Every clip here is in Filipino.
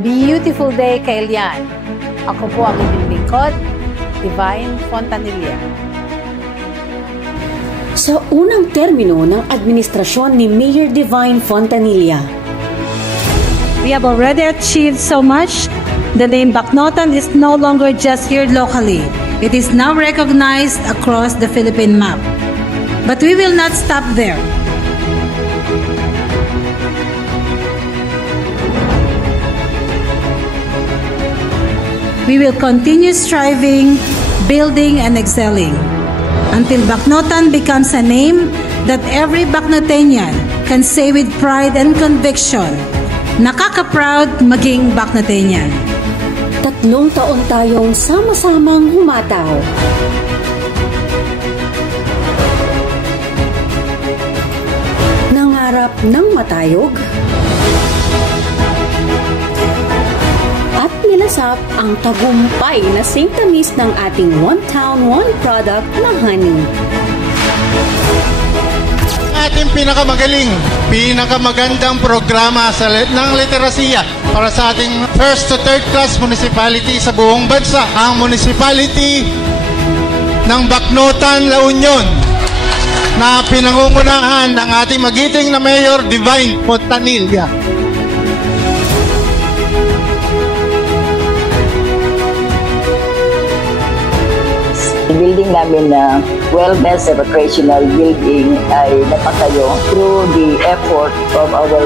Beautiful day, Kaelian. Ako po ang inyong lingkod, Divine Fontanilla. Sa unang termino ng administrasyon ni Mayor Divine Fontanilla, we have already achieved so much. The name Bacnotan is no longer just here locally. It is now recognized across the Philippine map. But we will not stop there. We will continue striving, building, and excelling until Bacnotan becomes a name that every Bacnotanian can say with pride and conviction, nakaka-proud maging Bacnotanian. 3 taon tayong sama-samang humataw. Nangarap ng matayog at nilasap ang tagumpay na singtamis ng ating One Town, One Product na honey. Ating pinakamagandang programa ng literasiya para sa ating first to third class municipality sa buong bansa, ang municipality ng Bacnotan, La Union, na pinangungunahan ng ating magiting na Mayor Divine Fontanilla. Building namin na wellness and recreational building ay napatayo through the effort of our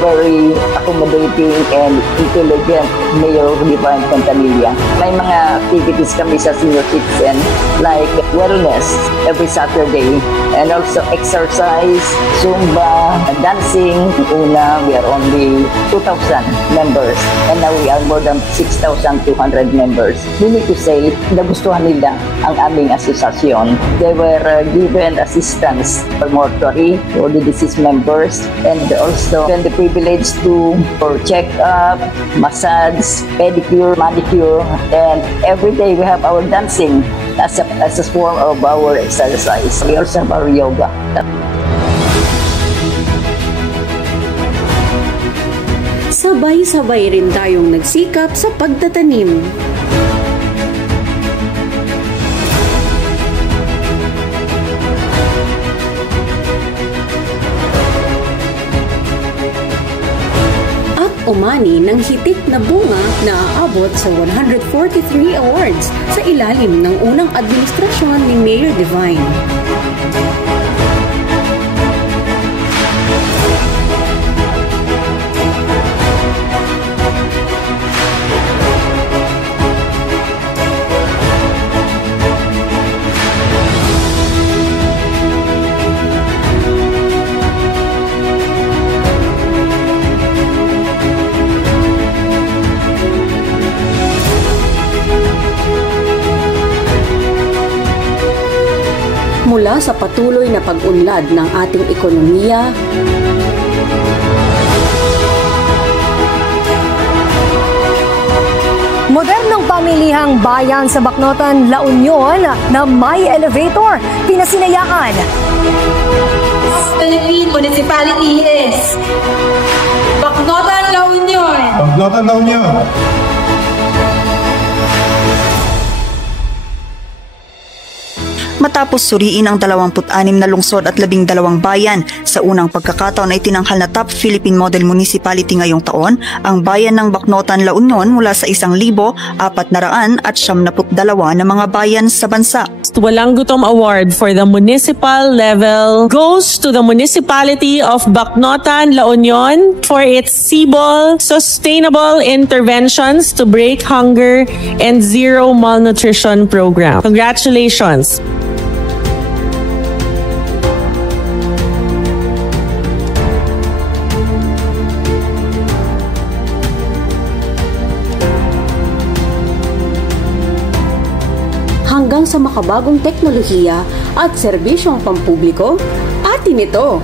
very accommodating and intelligent Mayor Divine Fontanilla. May mga activities kami sa senior citizen like wellness every Saturday and also exercise, Zumba, dancing. Una, we are only 2,000 members and now we are more than 6,200 members. We need to say, nagustuhan nila ang aming asosasyon. They were given assistance for mortuary for the deceased members and also the privilege to for check-up, massage, pedicure, manicure, and every day we have our dancing as a form of our exercise. We also have our yoga. Sabay-sabay rin tayong nagsikap sa pagtatanim. Umani ng hitik na bunga na aabot sa 143 awards sa ilalim ng unang administrasyon ni Mayor Divine. Mula sa patuloy na pag-unlad ng ating ekonomiya, modernong pamilihang bayan sa Bacnotan, La Union na may elevator, pinasinayaan. Philippine municipality is Bacnotan, La Union. Bacnotan, La Union. Matapos suriin ang 26 na lungsod at 12 bayan, sa unang pagkakataon ay tinanghal na Top Philippine Model Municipality ngayong taon ang bayan ng Bacnotan, La Union mula sa 1,472 na mga bayan sa bansa. Walang Gutom Award for the municipal level goes to the municipality of Bacnotan, La Union for its CBOL Sustainable Interventions to Break Hunger and Zero Malnutrition Program. Congratulations! hanggang sa makabagong teknolohiya at serbisyong pampubliko, atin ito.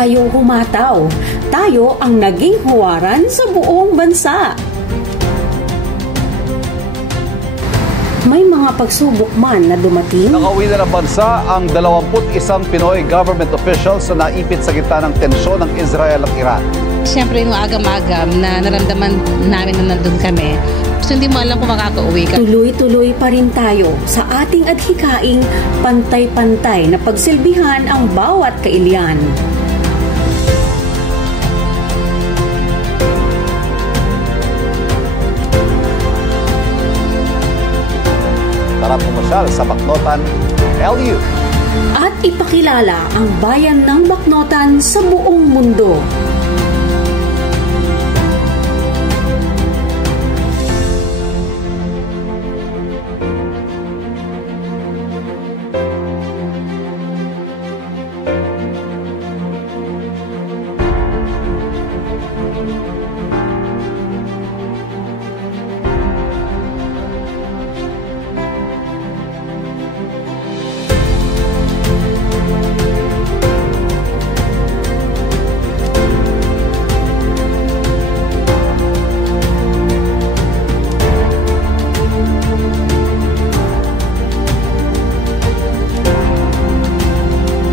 tayo humataw. Tayo ang naging huwaran sa buong bansa. May mga pagsubok man na dumating. Nakauwi na ng bansa ang 21 Pinoy government officials na naipit sa gitna ng tensyon ng Israel at Iran. Siyempre yung agam-agam na naramdaman namin na nandun kami. So hindi mo alam kung makakauwi ka. Tuloy-tuloy pa rin tayo sa ating adhikaing pantay-pantay na pagsilbihan ang bawat kailian. Tara pumasyal sa Bacnotan, LU. At ipakilala ang bayan ng Bacnotan sa buong mundo.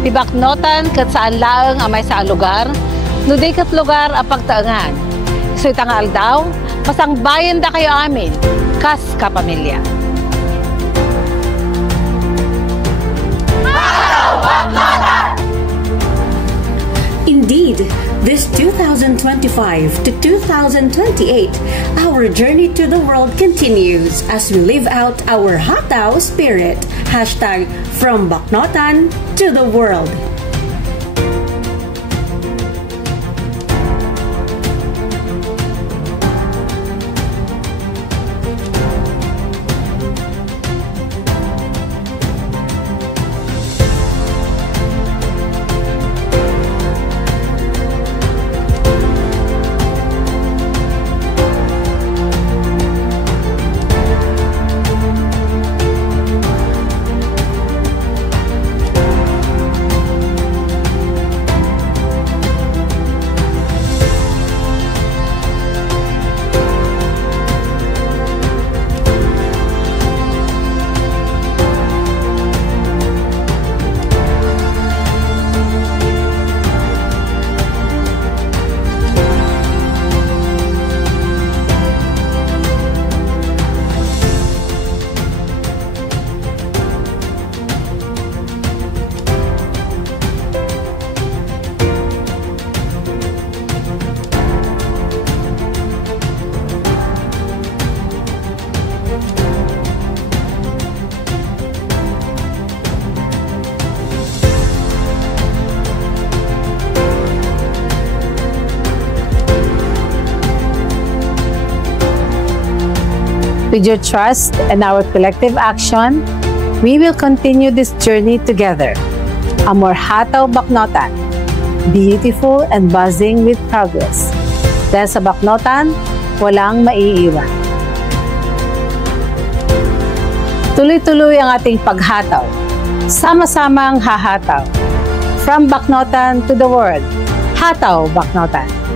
Di Bacnotan kat saan laeng amay sa lugar, no di kat lugar a pagtaangan. So itangal daw, masang bayan da kayo amin, kas kapamilya. Indeed, this 2025 to 2028, our journey to the world continues as we live out our Hataw spirit. Hashtag from Bacnotan to the world. With your trust and our collective action, we will continue this journey together. A more Hataw Bacnotan, beautiful and buzzing with progress. Dahil sa Bacnotan, walang maiiwan. Tuloy-tuloy ang ating paghataw. Sama-samang hahataw. From Bacnotan to the world, Hataw Bacnotan.